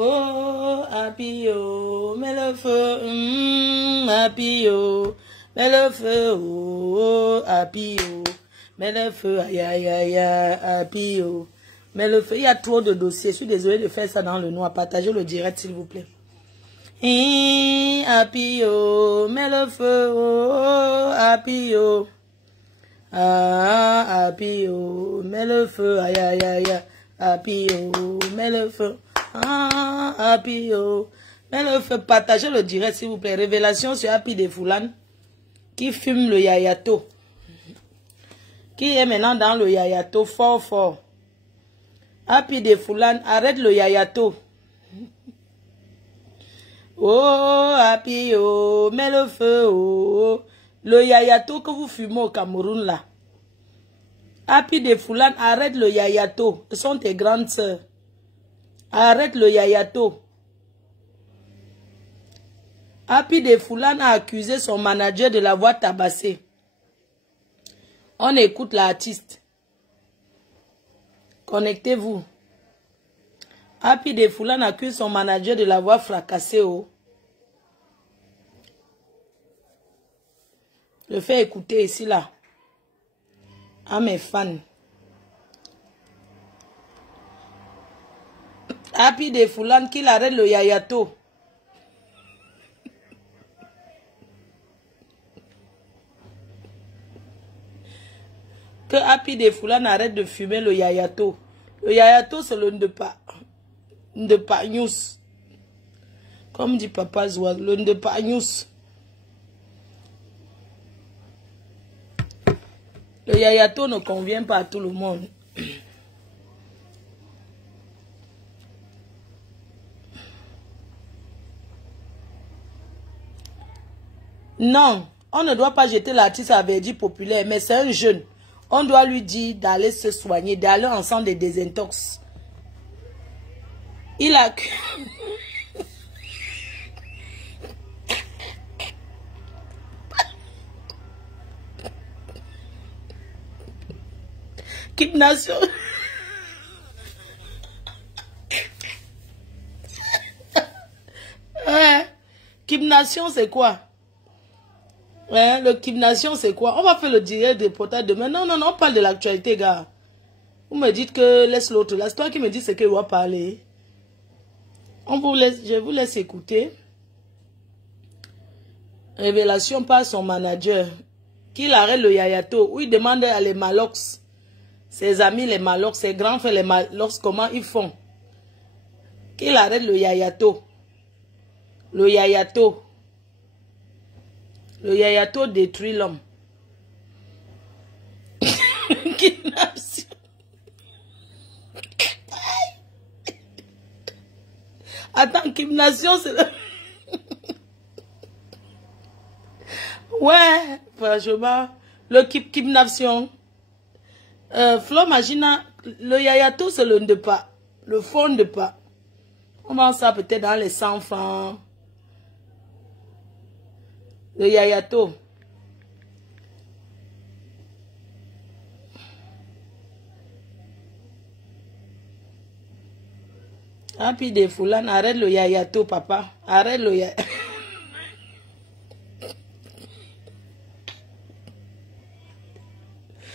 Oh, happy, oh, mets le feu, happy, oh, mets le feu, oh, happy, oh, mets le feu, aïe, aïe, aïe, happy, oh, mets le feu. Il y a trop de dossiers, je suis désolée de faire ça dans le noir, partagez le direct s'il vous plaît. Happy, oh, mets le feu, oh, happy, oh, ah, happy, oh, mets le feu, aïe, aïe, aïe, happy, oh, mets le feu. Ah, Happy, oh. Mais le feu, partagez le direct, s'il vous plaît. Révélation sur Happy de Foulane, qui fume le yayato. Qui est maintenant dans le yayato, fort, fort. Happy de Foulane, arrête le yayato. Oh, Happy, oh, mets le feu, oh. Le yayato que vous fumez au Cameroun, là. Happy de Foulane, arrête le yayato. Ce sont tes grandes sœurs. Arrête le yayato. Happy de Foulane a accusé son manager de l'avoir tabassé. On écoute l'artiste. Connectez-vous. Happy de Foulane accuse son manager de l'avoir fracassé. Oh. Je fais écouter ici là. À mes fans. Happy de Foulane qu'il arrête le yayato. Que Happy de Foulane arrête de fumer le yayato. Le yayato c'est le ndepa news. Comme dit Papa Zoua, le ndepa news. Le yayato ne convient pas à tout le monde. Non, on ne doit pas jeter l'artiste à verdict populaire, mais c'est un jeune. On doit lui dire d'aller se soigner, d'aller ensemble des désintox. Il a... Kidnation. Kidnation, c'est quoi? Le kidnation, c'est quoi? On va faire le direct de portail demain. Non, non, non, on parle de l'actualité, gars. Vous me dites que laisse l'autre là. C'est toi qui me dis ce qu'il doit parler. On vous laisse, je vous laisse écouter. Révélation par son manager. Qu'il arrête le yayato. Où il demande à les malox. Ses amis les malox. Ses grands frères les malox. Comment ils font. Qu'il arrête le yayato. Le yayato. Le yayato détruit l'homme. Kidnaption. Attends, kidnaption, c'est le... Ouais, franchement, le kidnaption. Flo Magina, le yayato, c'est le ndepa. Le fond de pas. On mange ça peut-être dans les 100 francs. Le yayato. Happy de Foulane, arrête le yayato, papa. Arrête le yayato.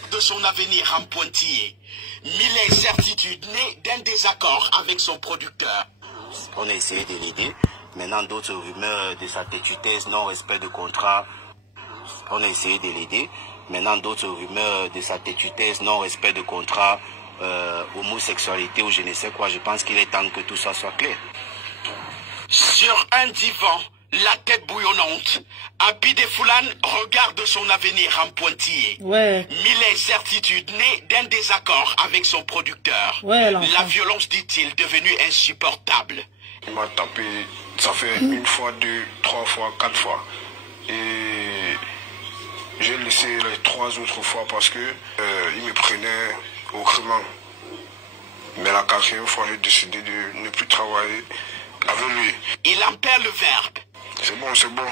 De son avenir en pointillé. Mille incertitudes nées d'un désaccord avec son producteur. On a essayé de l'aider. Maintenant, d'autres rumeurs de sa têtutesse, non-respect de contrat. On a essayé de l'aider. Maintenant, d'autres rumeurs de sa têtutesse, non-respect de contrat, homosexualité ou je ne sais quoi. Je pense qu'il est temps que tout ça soit clair. Sur un divan, la tête bouillonnante, Happy de Foulane regarde son avenir en pointillé. Ouais. Mille incertitudes nées d'un désaccord avec son producteur. Ouais, la violence, dit-il, devenue insupportable. Il m'a tapé, ça fait une fois, deux, trois fois, quatre fois. Et j'ai laissé les trois autres fois parce que il me prenait au crément. Mais la quatrième fois, j'ai décidé de ne plus travailler avec lui. Il en perd le verbe. C'est bon, c'est bon.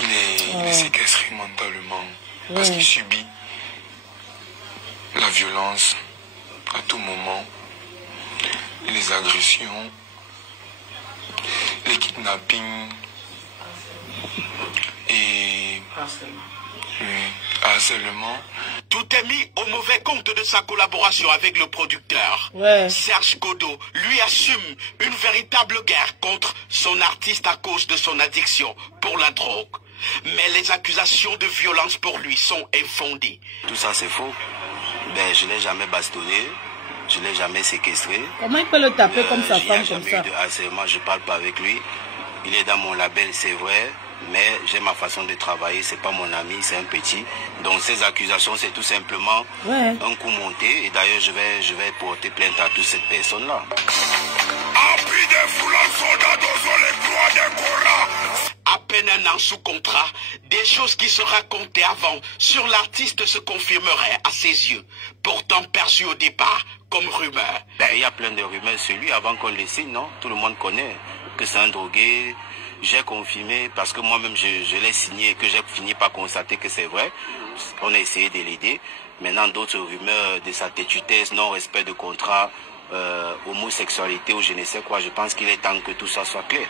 Il est séquestré mentalement parce qu'il subit la violence à tout moment, les agressions. kidnapping et harcèlement. Tout est mis au mauvais compte de sa collaboration avec le producteur. Ouais. Serge Godot, lui, assume une véritable guerre contre son artiste à cause de son addiction pour la drogue. Mais les accusations de violence pour lui sont infondées. Tout ça c'est faux. Ben, je ne l'ai jamais bastonné, je ne l'ai jamais séquestré. Comment il peut le taper comme sa Il n'y femme a comme jamais ça? eu de harcèlement, je ne parle pas avec lui. Il est dans mon label, c'est vrai, mais j'ai ma façon de travailler, c'est pas mon ami, c'est un petit. Donc ces accusations, c'est tout simplement un coup monté. Et d'ailleurs, je vais porter plainte à toutes ces personnes-là. À peine un an sous contrat, des choses qui se racontaient avant sur l'artiste se confirmeraient à ses yeux, pourtant perçues au départ comme rumeurs. Ben, il y a plein de rumeurs sur lui avant qu'on le signe, non? Tout le monde connaît que c'est un drogué. J'ai confirmé parce que moi-même je l'ai signé et que j'ai fini par constater que c'est vrai. On a essayé de l'aider. Maintenant, d'autres rumeurs de sa têtutesse, non-respect de contrat, homosexualité ou je ne sais quoi. Je pense qu'il est temps que tout ça soit clair.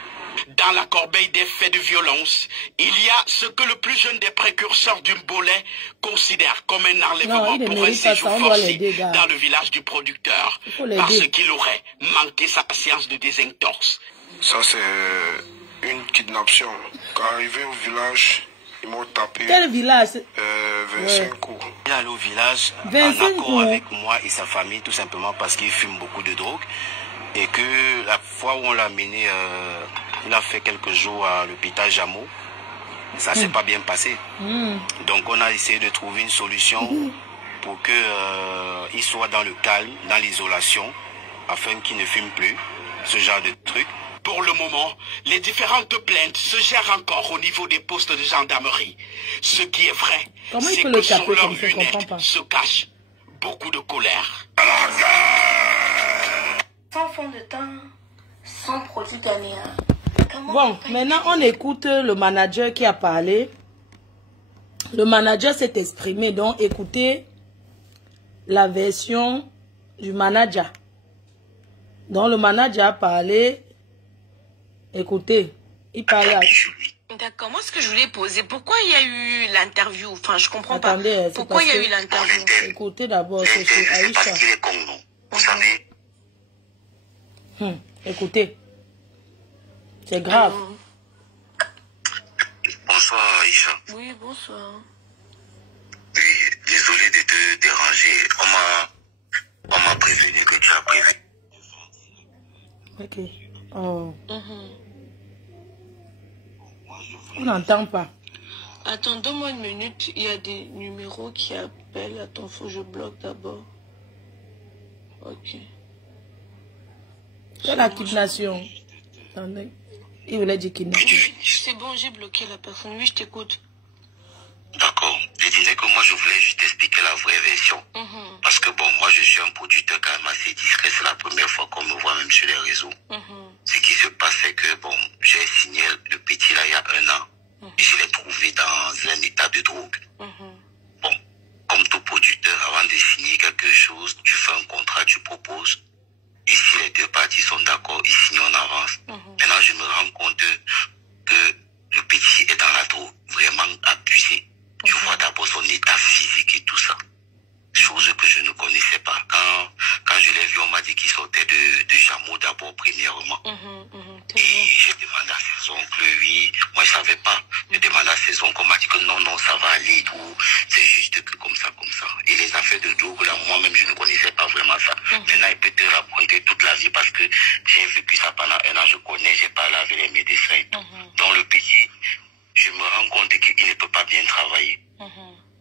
Dans la corbeille des faits de violence, il y a ce que le plus jeune des précurseurs du Mbolé considère comme un enlèvement pour un séjour forcé dans le village du producteur, parce qu'il aurait manqué sa patience de désintox. Ça, c'est une kidnapping. Quand arrivé au village, ils m'ont tapé. Quel village? 25 coups. Il est allé au village en accord avec moi et sa famille, tout simplement parce qu'il fume beaucoup de drogue. Et que la fois où on l'a amené, il a fait quelques jours à l'hôpital Jameau. Ça s'est pas bien passé. Donc on a essayé de trouver une solution pour qu'il soit dans le calme, dans l'isolation, afin qu'il ne fume plus, ce genre de truc. Pour le moment, les différentes plaintes se gèrent encore au niveau des postes de gendarmerie. Ce qui est vrai, c'est que sur leur lunette se cache beaucoup de colère. Sans fond de teint, sans produit ghanéen. Bon, maintenant on écoute le manager qui a parlé. Le manager s'est exprimé, donc écoutez la version du manager. Donc le manager a parlé. Écoutez, il parlait à... D'accord, moi ce que je voulais poser, pourquoi il y a eu l'interview? Enfin, je comprends pas. Attendez, pourquoi il y a eu l'interview? Écoutez d'abord, c'est chez Aïcha. Vous savez. Écoutez, c'est grave. Bonsoir Aïcha. Oui, bonsoir. Oui, désolé de te déranger. On m'a prévenu que tu as prévu. Ok. Oh. On n'entend pas. Attends, donne-moi une minute. Il y a des numéros qui appellent. Attends, faut que je bloque d'abord. Ok. C'est la kidnapping. Attendez. Il voulait dire kidnapping. C'est bon, j'ai bloqué la personne. Oui, je t'écoute. D'accord. Je disais que moi, je voulais juste expliquer la vraie version. Parce que bon, moi, je suis un producteur quand même assez discret. C'est la première fois qu'on me voit même sur les réseaux. Ce qui se passe, c'est que bon, j'ai signé le petit là il y a 1 an. Je l'ai trouvé dans un état de drogue. Bon, comme tout producteur, avant de signer quelque chose, tu fais un contrat, tu proposes. Et si les deux parties sont d'accord, ils signent en avance. Maintenant, je me rends compte que le petit est dans la drogue, vraiment abusé. Tu vois d'abord son état physique et tout ça. Chose que je ne connaissais pas. Quand je l'ai vu, on m'a dit qu'il sortait de Jameau d'abord, premièrement. Et j'ai demandé à ses oncles, oui, moi je savais pas. J'ai demandé à ses oncles, on m'a dit que non, ça va aller et tout. C'est juste que comme ça. Et les affaires de drogue, là, moi-même, je ne connaissais pas vraiment ça. Maintenant, il peut te raconter toute la vie parce que j'ai vécu ça pendant 1 an, je connais, j'ai parlé avec les médecins et tout. Dans le pays, je me rends compte qu'il ne peut pas bien travailler.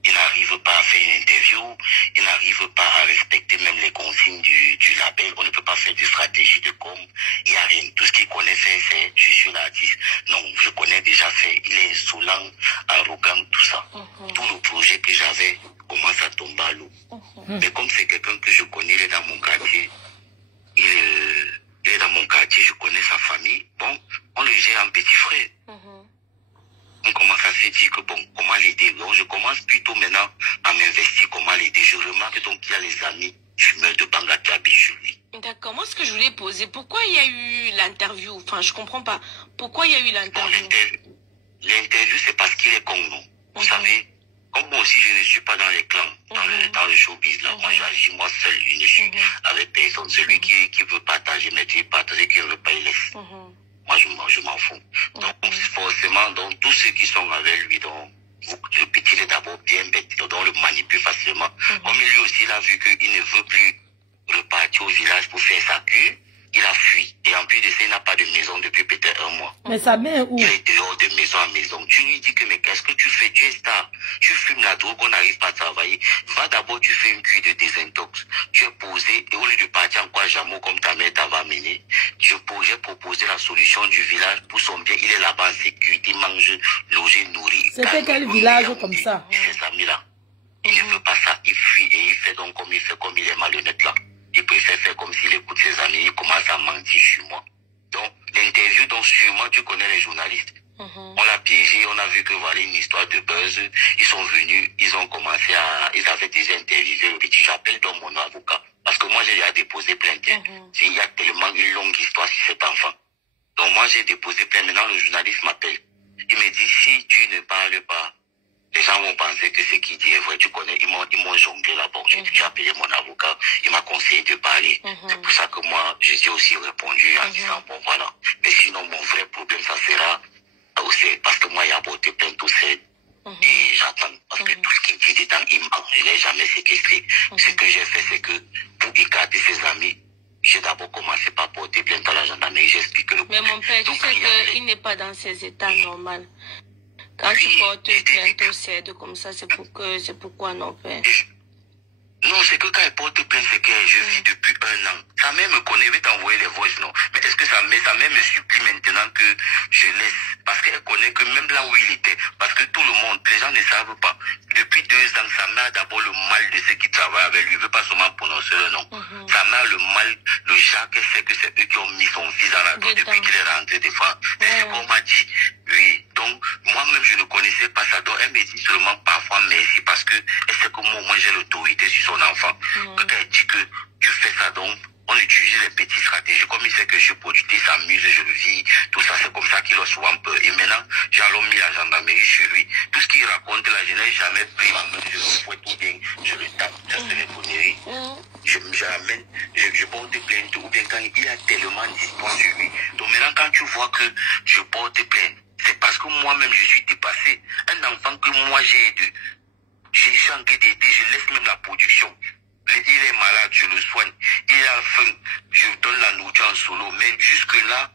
Il n'arrive pas à faire une interview, il n'arrive pas à respecter même les consignes du label, on ne peut pas faire de stratégie de com, il n'y a rien. Tout ce qu'il connaît faire, c'est je suis l'artiste. Non, je connais déjà faire, il est insolent, arrogant, tout ça. Tout le projet que j'avais commence à tomber à l'eau. Mais comme c'est quelqu'un que je connais, il est dans mon quartier, il est dans mon quartier, je connais sa famille, bon, on le gère en petit frère. On commence à se dire que bon, comment l'aider? Donc je commence plutôt maintenant à m'investir, comment l'aider. Je remarque donc qu'il y a les amis fumeurs de Banga qui habitent chez lui. D'accord, moi ce que je voulais poser, pourquoi il y a eu l'interview? Enfin, je comprends pas. Pourquoi il y a eu l'interview? L'interview, c'est parce qu'il est con, non? Vous savez, comme moi aussi, je ne suis pas dans les clans, dans le showbiz, là. Moi, j'agis moi seul. Je ne suis avec personne. Celui qui veut partager, mais tu veux partager, qui ne veut pas, il laisse. Moi, je m'en fous. Donc, forcément, donc, tous ceux qui sont avec lui, donc, le petit est d'abord bien bête, donc on le manipule facilement. Comme lui aussi, il a vu qu'il ne veut plus repartir au village pour faire sa cure, il a fui. Et en plus de ça, il n'a pas de maison depuis peut-être 1 mois. Mais sa mère où? Il est dehors de maison en maison. Tu lui dis que, mais qu'est-ce que tu fais? Tu es star. Tu fumes la drogue, on n'arrive pas à travailler. Va d'abord, tu fais une cure de désintox. Tu es posé, et au lieu de partir en quoi jamais comme ta mère t'avait amené, j'ai proposé la solution du village pour son bien. Il est là-bas en sécurité, mange, logé, nourri. C'était quel village comme ça? Ses amis là. Il ne veut pas ça. Il fuit et il fait donc comme il est malhonnête là. Il préfère faire comme s'il écoute ses amis, il commence à mentir sur moi. Donc, l'interview, donc sûrement tu connais les journalistes. On l'a piégé, on a vu que voilà une histoire de buzz. Ils sont venus, ils ont commencé ils avaient déjà interviewé le petit. J'appelle donc mon avocat. Parce que moi j'ai déjà déposé plainte. Il y a tellement une longue histoire sur cet enfant. Donc moi j'ai déposé plainte. Maintenant le journaliste m'appelle. Il me dit si tu ne parles pas, les gens vont penser que ce qu'il dit est vrai. Tu connais, ils m'ont jonglé là-bas. J'ai appelé mon avocat, il m'a conseillé de parler. C'est pour ça que moi, j'ai aussi répondu en disant, bon voilà. Mais sinon, mon vrai problème, ça sera aussi, parce que moi, il y a porté plainte au CED. Et j'attends, parce que tout ce qu'il dit dedans, il ment. Je ne l'ai jamais séquestré. Ce que j'ai fait, c'est que pour écarter ses amis, j'ai d'abord commencé par porter plainte à la gendarmerie. J'explique que Mais mon père, tu sais qu'il n'est pas dans ses états normaux. Quand tu portes plainte au CED comme ça, c'est pourquoi non, père? Non, c'est que quand elle porte plainte, c'est que je vis depuis 1 an. Sa mère me connaît, elle va t'envoyer les voices, non. Mais est-ce que sa mère me supplie maintenant que je laisse? Parce qu'elle connaît que même là où il était, parce que tout le monde, les gens ne savent pas. Depuis 2 ans, sa mère a d'abord le mal de ceux qui travaillent avec lui. Il ne veut pas seulement prononcer le nom. Sa mère a le mal, le Jacques, elle sait que c'est eux qui ont mis son fils dans la vie depuis qu'il est rentré des fois. C'est ce qu'on m'a dit. Oui, donc moi-même je ne connaissais pas ça. Donc elle me dit seulement parfois merci parce que elle sait que moi j'ai l'autorité sur son enfant. Quand elle dit que tu fais ça, donc on utilise les petites stratégies. Comme il sait que je produis, il s'amuse, je le vis, tout ça, c'est comme ça qu'il a souvent peur. Et maintenant, j'ai alors mis la gendarmerie sur lui. Tout ce qu'il raconte là, je n'ai jamais pris ma main, je le fouette ou bien, je le tape, ça c'est les conneries. Je porte plainte, ou bien quand il a tellement d'histoires sur lui. Donc maintenant, quand tu vois que je porte plainte, c'est parce que moi-même je suis dépassé. Un enfant que moi j'ai aidé, j'ai chanté d'aider, je laisse même la production. Il est malade, je le soigne. Il a faim, je donne la nourriture en solo. Mais jusque-là,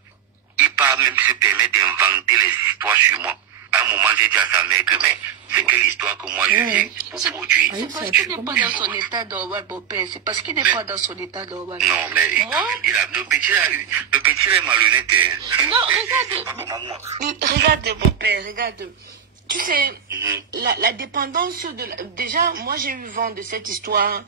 il peut même se permettre d'inventer les histoires sur moi. À un moment, j'ai dit à sa mère que c'est quelle histoire que moi je viens pour produire. C'est parce qu'il n'est pas dans son état normal, beau-père. C'est parce qu'il n'est pas dans son état normal. Non, mais le petit est malhonnête. Non, regarde, beau-père, regarde. Tu sais, la dépendance de... Déjà, moi j'ai eu vent de cette histoire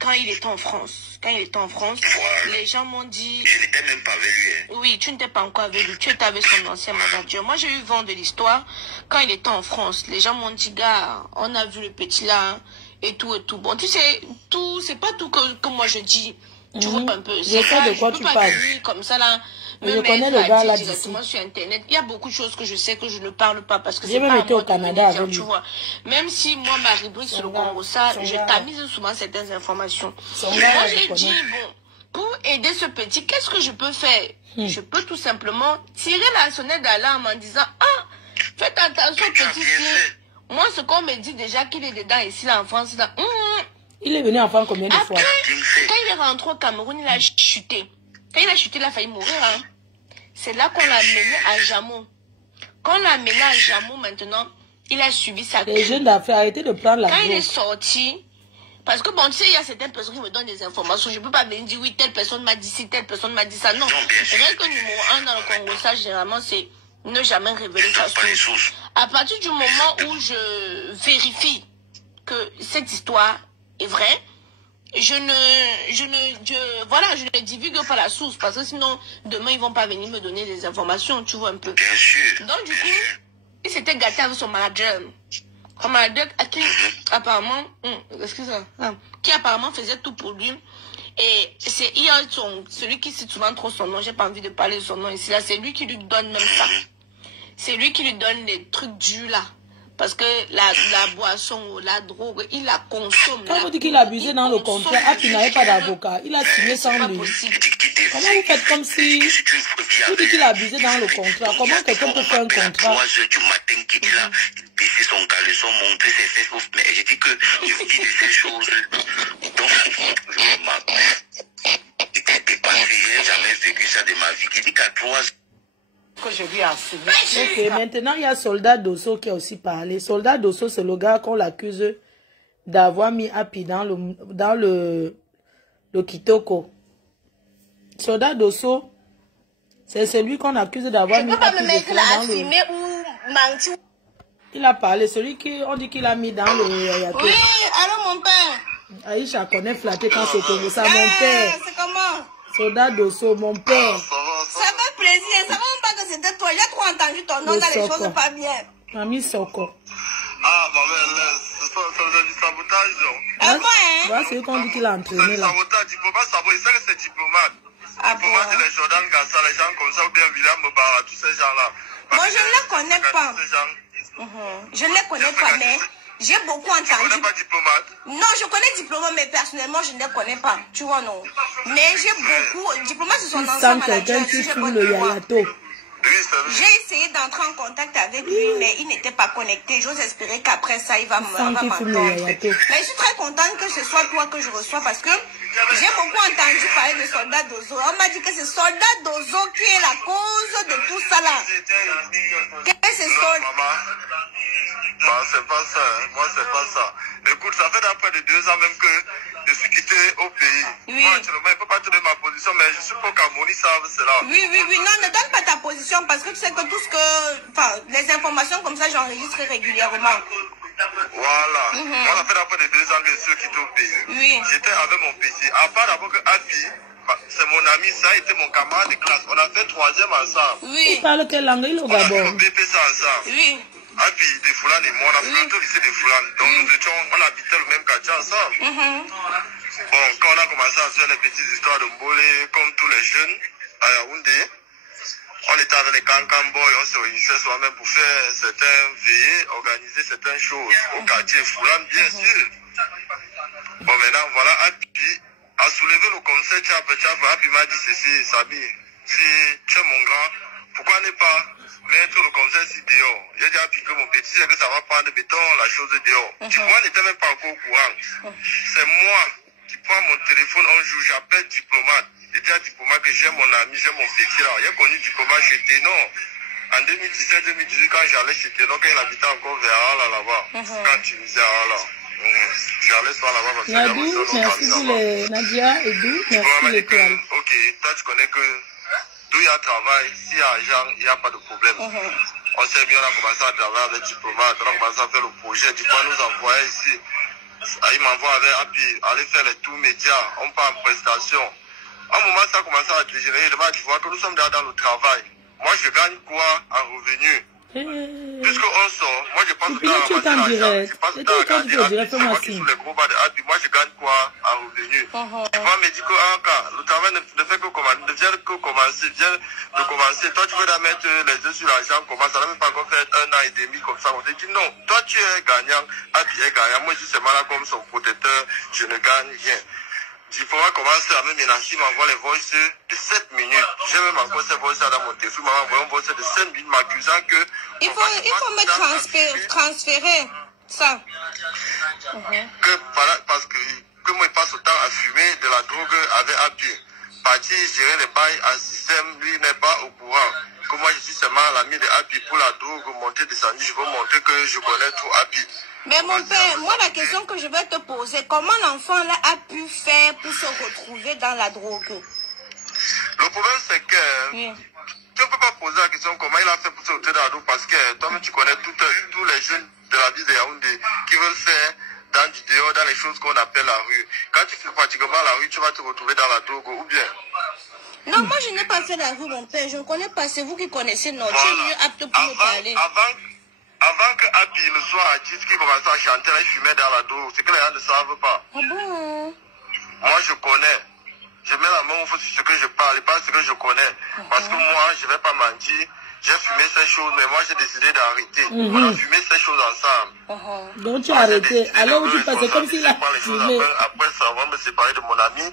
quand il était en France. Voilà. Les gens m'ont dit... Je n'étais même pas avec lui. Oui, tu n'étais pas encore avec lui. Tu étais avec son ancien manager. Moi, j'ai eu vent de l'histoire quand il était en France. Les gens m'ont dit, gars, on a vu le petit là, et tout, et tout. Bon, tu sais, tout, c'est pas tout que moi je dis. Tu vois un peu. Je sais de quoi tu parles. Comme ça là. Je connais le gars là directement sur Internet. Il y a beaucoup de choses que je sais que je ne parle pas parce que c'est pas été au Canada avec lui. Tu vois. Même si moi, ma rubrique sur le Congo, ça, je tamise souvent certaines informations. Moi, j'ai dit, bon, pour aider ce petit, qu'est-ce que je peux faire? Je peux tout simplement tirer la sonnette d'alarme en disant, ah, faites attention au petit fille. Moi, ce qu'on me dit déjà qu'il est dedans ici, là, en France, là. Il est venu en France combien de fois? Quand il est rentré au Cameroun, il a chuté. Quand il a chuté, il a failli mourir. Hein. C'est là qu'on l'a mené à Jamou. Quand on l'a mené à Jamou, maintenant, il a subi sa cure. Les jeunes d'affaires, arrêtez de prendre la Quand il est sorti, parce que bon, tu sais, il y a certaines personnes qui me donnent des informations. Je ne peux pas venir dire, oui, telle personne m'a dit ci, telle personne m'a dit ça. Non. C'est vrai que numéro 1 dans le Congo, ça, généralement, c'est ne jamais révéler sa source. À partir du moment où je vérifie que cette histoire est vraie, je ne divulgue pas la source parce que sinon demain ils vont pas venir me donner des informations, tu vois un peu. Bien sûr. Donc du coup, il s'était gâté avec son manager. Son manager à qui apparemment, qui apparemment faisait tout pour lui. Et il y a celui qui cite souvent trop son nom, j'ai pas envie de parler de son nom ici, là, c'est lui qui lui donne même ça. C'est lui qui lui donne les trucs durs là. Parce que la boisson, la drogue, il la consomme. Quand vous dites qu'il a abusé dans le contrat, il n'avait pas d'avocat. Il a signé sans lui. Comment vous faites comme si... Vous dites qu'il a abusé dans le contrat. Comment quelqu'un peut faire un contrat? 3 heures du matin qu'il a baissé son caleçon, montré ses fesses. Mais j'ai dit que je dis de ces choses. Donc, je m'appelle. J'étais dépassé. Je n'ai jamais vécu ça de ma vie. Il dit qu'à 3 heures. Que je lui ai assigné. Ok, maintenant il y a Soldat Dosso qui a aussi parlé. Soldat Dosso, c'est le gars qu'on l'accuse d'avoir mis Happy dans le Kitoko. Soldat Dosso, c'est celui qu'on accuse d'avoir mis Happy dans le... Il a parlé, celui qui on dit qu'il a mis dans le Yayato. Oui, alors mon père. Aïcha connaît flatté quand c'est comme ça, mon père. C'est comment? Soldat Dosso, mon père. Ça fait plaisir, ça va même pas que c'était toi. J'ai trop entendu ton nom dans les choses pas bien. Mamie Soko. Ah, ma mère, c'est du sabotage. Ah bon, hein? Voilà, c'est qu'on dit qu'il a entraîné C'est du là. sabotage, diplomate, il sait que c'est diplomate. Ah Diplomate, bon? les Jordan Gassa, les gens comme ça, ou bien William Mobara, tous ces gens-là. Moi, je ne les connais pas. Je ne les connais pas, mais j'ai beaucoup entendu. Tu connais pas diplomate? Non, je connais diplomate, mais personnellement, je ne les connais pas. Tu vois, non. Mais j'ai beaucoup. Diplomate, c'est son ancien manager. Quelqu'un qui fume le Yayato. J'ai essayé d'entrer en contact avec lui, mais il n'était pas connecté. J'ose espérer qu'après ça, il va m'entendre. Mais je suis très contente que ce soit toi que je reçois parce que j'ai beaucoup entendu parler de Soldat Dosso. On m'a dit que c'est Soldat Dosso qui est la cause de tout ça là. Qu'est-ce que c'est Soldat? Bah, c'est pas ça, hein. Moi, c'est pas ça. Écoute, ça fait d'après de 2 ans même que je suis quitté au pays. Oui. Moi, actuellement, je ne peux pas te donner ma position, mais je suppose qu'Amoni savent cela. Oui. Non, ne donne pas ta position parce que tu sais que tout ce que... Enfin, les informations comme ça, j'enregistre régulièrement. Voilà. Moi, ça fait d'après de 2 ans que je suis quitté au pays. Oui. J'étais avec mon PC. À part d'abord que Happy, c'est mon ami, ça a été mon camarade de classe. On a fait 3e ensemble. Oui. Il parle quelle langue? Il est au On a fait Gabon. le BPC ensemble. Oui. Happy, des Foulanes et moi, on a fait au lycée des Foulanes. Donc, on habitait le même quartier ensemble. Bon, quand on a commencé à faire les petites histoires de Mbolé, comme tous les jeunes, à Yaoundé, on était avec les Cancan Boys, on se réunissait soi-même pour faire certains veillées, organiser certaines choses au quartier Foulane, bien sûr. Bon, maintenant, voilà, Happy a soulevé le concept, Happy m'a dit ceci, Sabi, si tu es mon grand, pourquoi ne pas mettre le concept ici dehors? J'ai dit à Happy que mon petit, c'est que ça va prendre, mettons, la chose dehors. Moi, n'était même pas encore au courant. C'est moi qui prends mon téléphone un jour, j'appelle diplomate. Je dis à diplomate que j'ai mon ami, j'ai mon petit là. J'ai connu diplomate chez Ténon. En 2017-2018, quand j'allais chez Ténon, quand il habitait encore vers Arla là-bas. Quand tu me disais Arla. J'allais soir là-bas parce que Nadou, merci pour les Nadia et Dou, merci l'étoile. Ok, toi tu connais que d'où il y a travail, s'il y a argent, il n'y a pas de problème. On s'est mis, on a commencé à travailler avec diplomate, on a commencé à faire le projet. Diplomate nous envoyait ici. Il m'envoie avec Happy, aller faire les tours médias, on part en prestation. À un moment, ça a commencé à dégénérer. Il m'a dit, vois que nous sommes déjà dans le travail. Moi, je gagne quoi en revenu? Puisqu'on sort, moi, je passe tout le temps à ramasser l'argent. Je passe tout le temps à garder Happy. C'est moi qui suis les gros bas de Happy. Moi, je gagne quoi en revenu? Tu vois, me dit que, le travail ne fait que commencer, ne vient que commencer, vient de commencer. Toi, tu veux la mettre les yeux sur l'argent, comment ça n'a même pas encore fait 1 an et demi comme ça. On te dit non, toi, tu es gagnant, Happy est gagnant. Moi, je suis seulement là comme son protecteur, je ne gagne rien. Diplomate commence à me menacer, m'envoie les voices de 7 minutes. J'ai même encore ces voices dans mon téléphone, m'a envoyé une voice de 7 minutes m'accusant que... Il faut me transférer ça. Parce que moi, il passe autant à fumer de la drogue avec Happy. Parti gérer les bails à système, lui n'est pas au courant. Que moi, je suis seulement l'ami de Happy pour la drogue, monter, descendre. Je veux montrer que je connais trop Happy. Mais mon père, moi la question que je vais te poser, comment l'enfant là a pu faire pour se retrouver dans la drogue? Le problème c'est que tu ne peux pas poser la question comment il a fait pour se retrouver dans la drogue parce que toi-même tu connais tous les jeunes de la ville de Yaoundé qui veulent faire dans du dehors, dans les choses qu'on appelle la rue. Quand tu fais pratiquement la rue, tu vas te retrouver dans la drogue ou bien... Non, moi je n'ai pas fait la rue mon père, je ne connais pas, c'est vous qui connaissez, non, tu es mieux apte pour me parler. Avant que Happy le soit artiste qui commençait à chanter, là, il fumait dans la drogue. C'est que les gens ne savent pas. Ah bon? Moi, je connais. je mets la main au feu sur ce que je parle, pas ce que je connais. Parce que moi, je ne vais pas mentir. J'ai fumé ces choses, mais moi, j'ai décidé d'arrêter. On a fumé ces choses ensemble. Donc, tu as arrêté. Alors, tu passais comme s'il a fumé. Après ça, on va me séparer de mon ami.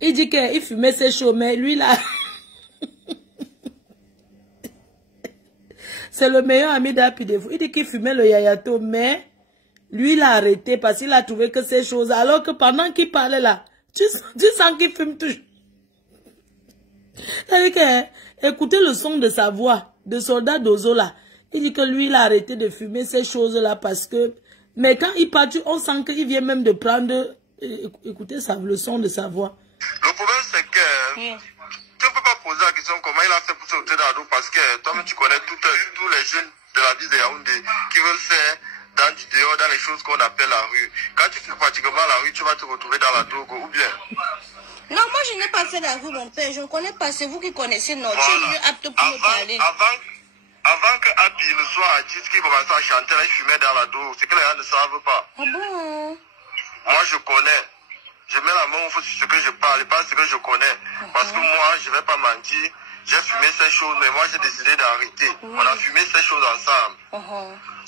Il dit qu'il fumait ses choses, mais lui, là... C'est le meilleur ami d'Happy de vous. Il dit qu'il fumait le yayato, mais lui, il a arrêté parce qu'il a trouvé que ces choses... Alors que pendant qu'il parlait là, tu sens qu'il fume toujours. C'est-à-dire que, écoutez le son de sa voix, de Soldat Dozo là. Il dit que lui, il a arrêté de fumer ces choses-là parce que... Mais quand il part, on sent qu'il vient même de prendre... Écoutez ça, le son de sa voix. Le problème, c'est que... Tu ne peux pas poser la question comment il a fait pour sauter dans l'eau parce que toi-même, tu connais tous les jeunes de la ville de Yaoundé qui veulent faire dans du dehors, dans les choses qu'on appelle la rue. Quand tu fais pratiquement la rue, tu vas te retrouver dans la drogue ou bien... Non, moi je n'ai pas fait la rue, mon père. Je ne connais pas. C'est vous qui connaissez. Non, voilà. Tu es mieux apte pour me parler. Avant que Happy ne soit artiste qui commençait à chanter, là, il fumait dans la drogue. C'est que les gens ne savent pas. Ah bon? Moi, je connais. Je mets la main au feu sur ce que je parle, pas ce que je connais. Parce que moi, je ne vais pas mentir. J'ai fumé ces choses, mais moi, j'ai décidé d'arrêter. On a fumé ces choses ensemble.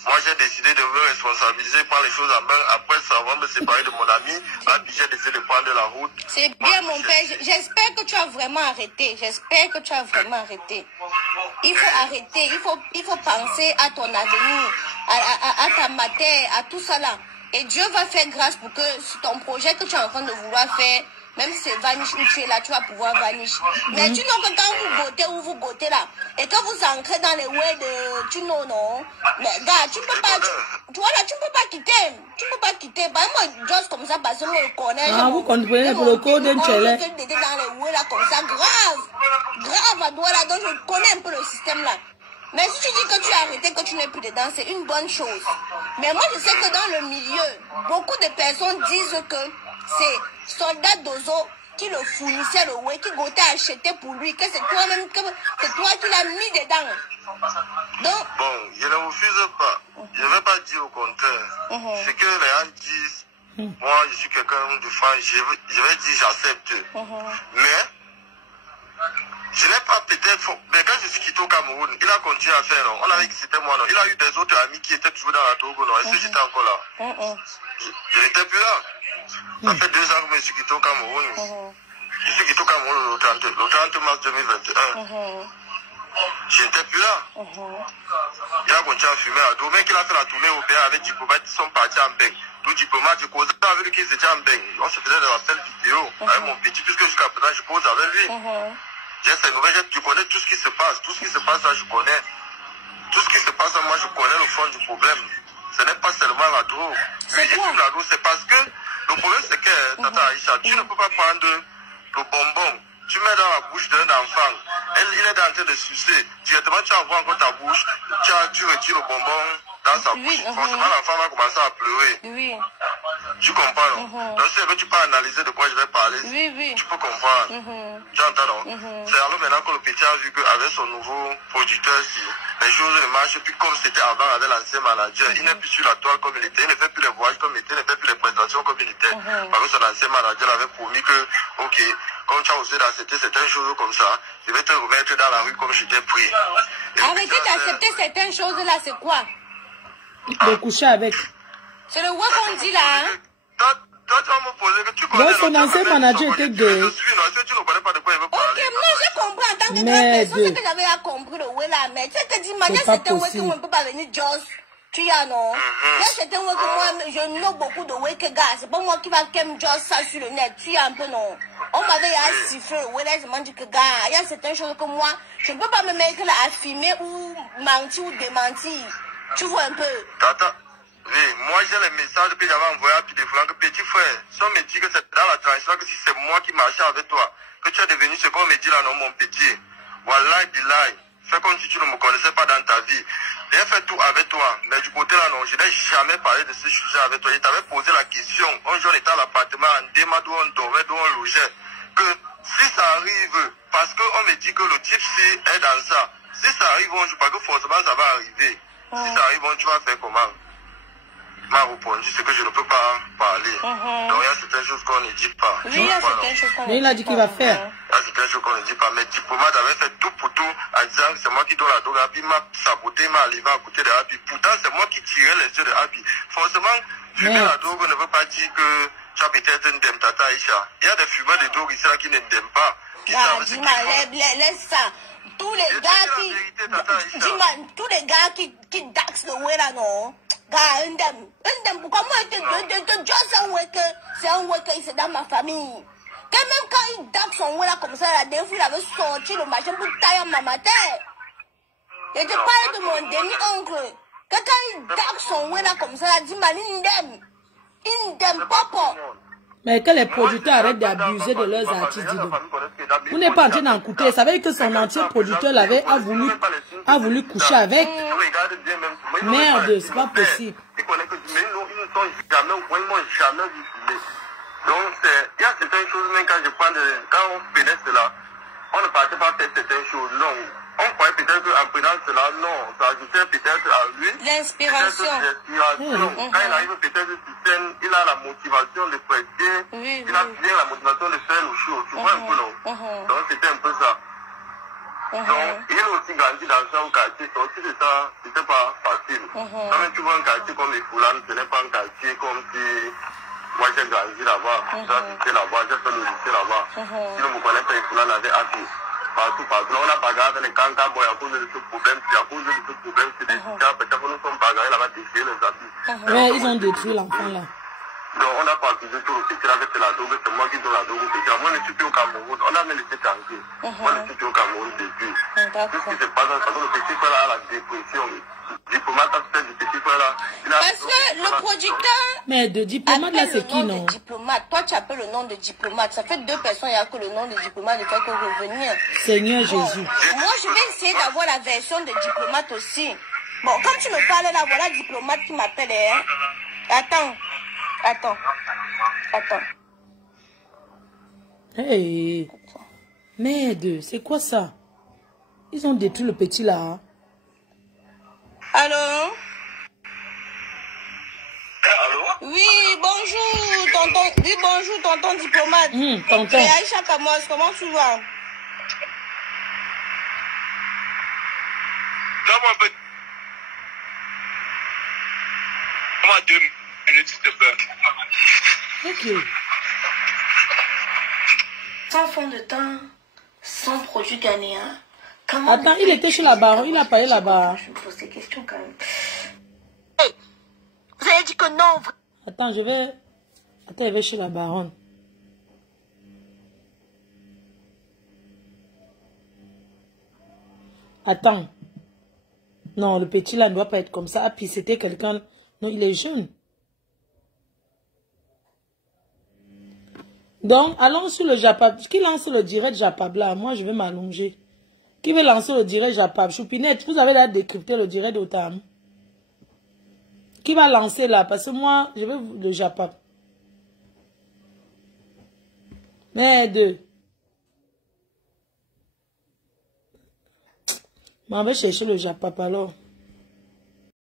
Moi, j'ai décidé de me responsabiliser, prendre les choses en main. Après ça, on va me séparer de mon ami. Puis j'ai décidé de prendre la route. C'est bien, mon père. J'espère que tu as vraiment arrêté. J'espère que tu as vraiment arrêté. Il faut arrêter. Il faut penser à ton avenir, à ta matière, à tout ça là. Et Dieu va faire grâce pour que ton projet que tu es en train de vouloir faire, même si c'est vanish où tu es là, tu vas pouvoir vanish. Mais tu know que quand vous gotez ou vous gotez là, et que vous entrez dans les ouais de... Tu know, non. Mais gars, tu peux pas... Tu vois là, tu peux pas quitter. Tu peux pas quitter. Bah, moi, juste comme ça, parce que moi, je connais. Ah, vous comprenez pour le code d'un télé. Dans les ouais là, comme ça, grave à doigt là. Donc, je connais un peu le système là. Mais si tu dis que tu as arrêté, que tu n'es plus dedans, c'est une bonne chose. Mais moi, je sais que dans le milieu, beaucoup de personnes disent que c'est Soldat Dozo qui le fournissait le whey, qui goûtait à acheter pour lui, que c'est toi-même, que c'est toi qui l'as mis dedans. Donc, bon, je ne refuse pas. Je ne vais pas dire au contraire. C'est que les gens disent, moi, je suis quelqu'un de franc, je vais dire j'accepte. Mais... je n'ai pas peut-être... Mais quand je suis quitté au Cameroun, il a continué à faire, non. On avait dit que c'était moi, non. Il a eu des autres amis qui étaient toujours dans la Togo, non. Est-ce que j'étais encore là? Je n'étais plus là. Ça fait 2 ans que je suis quitté au Cameroun. Je suis quitté au Cameroun le 30 mars 2021. Je n'étais plus là. Il a continué à fumer à dos. Même qu'il a fait la tournée européenne avec Diplomate, ils sont partis en Beng. Tout Diplomate, je causais avec lui qui était en Beng. On se faisait de la seule vidéo avec mon petit, puisque jusqu'à présent, je pose avec lui. J'ai ces nouvelles, tu connais tout ce qui se passe. Tout ce qui se passe là, je connais. Tout ce qui se passe là, moi, je connais le fond du problème. Ce n'est pas seulement la drogue. Oui, j'ai pris la drogue, c'est parce que le problème, c'est que, Tata Aïcha, tu ne peux pas prendre le bonbon. Tu mets dans la bouche d'un enfant. Il est en train de sucer. Directement, tu envoies encore ta bouche. Tu retires le bonbon dans sa bouche. Forcément, l'enfant va commencer à pleurer. Tu comprends, non? Donc, c'est que tu peux analyser de quoi je vais parler. Tu peux comprendre. Tu entends, non? C'est alors maintenant que le petit a vu qu'avec son nouveau producteur, les choses ne marchent plus comme c'était avant avec l'ancien manager. Il n'est plus sur la toile comme il était. Il ne fait plus les voyages comme il était. Il ne fait plus les présentations comme il était. Parce que son ancien manager avait promis que, ok, comme tu as osé d'accepter certaines choses comme ça, je vais te remettre dans la rue comme je t'ai pris. Arrêtez d'accepter certaines choses là, c'est quoi? De coucher avec. C'est le ouais qu'on dit là, hein? Toi, tu vas me poser que tu connais. Donc, son ancien manager était gay. Je suis, non, est-ce que tu ne connais pas de quoi il veut parler? Ok, moi, j'ai compris en tant que grande personne, c'est que j'avais compris le ouais là, mais tu sais que dis, manière, c'est un ouais que moi, ne peut pas venir just. Tu y as, non? Là, c'est un ouais que moi, je know beaucoup de ouais que gars, c'est pas moi qui va kem just ça sur le net. Tu y as un peu, non? On m'avait sifflé, ouais, là, je m'en dis que gars, il y a certaines choses que moi, je ne peux pas me mettre là à filmer ou mentir ou démentir. Tu vois un peu? Tata. Oui, moi j'ai les messages que j'avais envoyés à Pidefoulan que petit frère, si on me dit que c'est dans la transition, que si c'est moi qui marchais avec toi, que tu es devenu ce qu'on me dit là, non, mon petit. Wallah, billahi, fais comme si tu ne me connaissais pas dans ta vie. J'ai fait tout avec toi, mais du côté là, non, je n'ai jamais parlé de ce sujet avec toi. Je t'avais posé la question, un jour on était à l'appartement, en déma d'où on dormait, d'où on logeait, que si ça arrive, parce qu'on me dit que le type-ci est dans ça, si ça arrive, on ne joue pas que forcément ça va arriver. Si ça arrive, tu vas faire comment? m'a répondu, c'est que je ne peux pas parler. Donc il y a certaines choses qu'on ne dit pas. Oui, il y a certaines choses qu'on ne dit pas. Il a dit qu'il va faire. Il y a certaines choses qu'on ne dit pas. Mais diplomate avait fait tout pour tout en disant que c'est moi qui donne la drogue à Abi, il m'a saboté, il m'a arrivé à côté de Abi. Pourtant, c'est moi qui tirais les yeux de Abi. Forcément, fumer la drogue ne veut pas dire que tu as peut-être un dème tata Aïcha. Il y a des fumeurs de drogue ici là qui ne dèment pas. Dis-moi, laisse ça. Tous les gars qui... Dis-moi, tous les gars qui daxent le way là, non? Gars, un dème. Pourquoi moi, c'est un way que c'est dans ma famille. Que même quand il daxe son way là comme ça, la dernière fois, il avait sorti le machin pour tailler ma matin. Je te parle de mon demi-oncle. Que quand il daxe son way là comme ça, dis-moi, il dème papa. Mais que les producteurs arrêtent d'abuser de leurs artistes. Vous n'êtes pas en train d'écouter. Vous savez que son ancien producteur a voulu coucher avec. Merde, c'est pas possible. Donc, il y a certaines choses, même quand on faisait cela, on ne partait pas faire certaines choses. Non. On croyait peut-être qu'en prenant cela, non, ça ajoutait peut-être à lui. L'inspiration. Quand il arrive peut-être sur scène, il a la motivation de prester, il a bien la motivation de faire le show. Tu vois un peu, non? Donc c'était un peu ça. Donc, il a aussi grandi dans un quartier, sorti de ça, c'était pas facile. Quand même tu vois un quartier comme les Foulanes, ce n'est pas un quartier comme si moi j'ai grandi là-bas, j'ai là-bas, j'ai fait le lycée là-bas. Si on me connaît pas, les Foulanes avaient appris. Partout. On a bagarré avec les cancans à cause de ce problème. À cause de ce problème, c'est des gens, peut-être que nous sommes bagarrés là-bas, déchirés les habits. Ouais, ils ont détruit l'enfant là. Donc on a participé tout le petit avec la drogue, c'est moi qui donne la drogue au petit. Moi, je suis plus au Cameroun, on a même laissé tranquille. Moi, je suis plus au Cameroun depuis. Tout ce qui se passe, parce que le petit frère a la dépression. Diplomate a fait du petit frère là. Parce que le producteur. Mais de diplomate là, c'est qui, non? Diplomate. Toi, tu appelles le nom de diplomate. Ça fait 2 personnes, il n'y a que le nom de diplomate ne fait que revenir. Seigneur Jésus. Moi, je vais essayer d'avoir la version de diplomate aussi. Bon, quand tu me parles là, voilà diplomate qui m'appelle. Hein? Attends. Hey. Merde, c'est quoi ça? Ils ont détruit le petit là. Hein? Allô? Oui, bonjour, tonton. Oui, bonjour, tonton diplomate. Tonton. C'est Aïcha Kamos, comment tu vas? Donne-moi un peu. Donne-moi 2 minutes, s'il te plaît. Ok. Sans fond de temps, sans produit ghanéen. Attends, il était chez la baronne, il a parlé là-bas. Je me pose des questions quand même. Hey, vous avez dit que non. Attends, je vais chez la baronne. Attends. Non, le petit là ne doit pas être comme ça. Ah, puis c'était quelqu'un... Non, il est jeune. Donc, allons sur le Japab. Qui lance le direct Japab là? Moi, je vais m'allonger. Qui veut lancer le direct Japab? Choupinette, vous avez là décrypté le direct d'Otam. Qui va lancer là? Parce que moi, je veux le Japab. Merde. On va chercher le Japab alors.